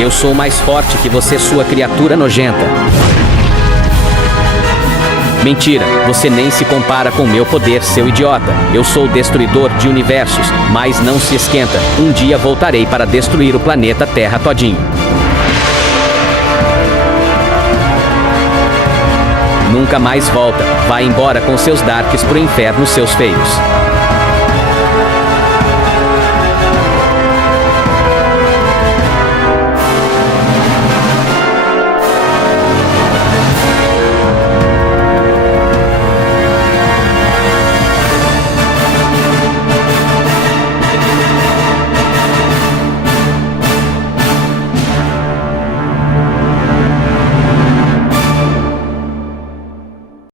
Eu sou mais forte que você, sua criatura nojenta. Mentira, você nem se compara com meu poder, seu idiota. Eu sou o destruidor de universos, mas não se esquenta. Um dia voltarei para destruir o planeta Terra todinho. Nunca mais volta. Vai embora com seus darks pro inferno, seus feios.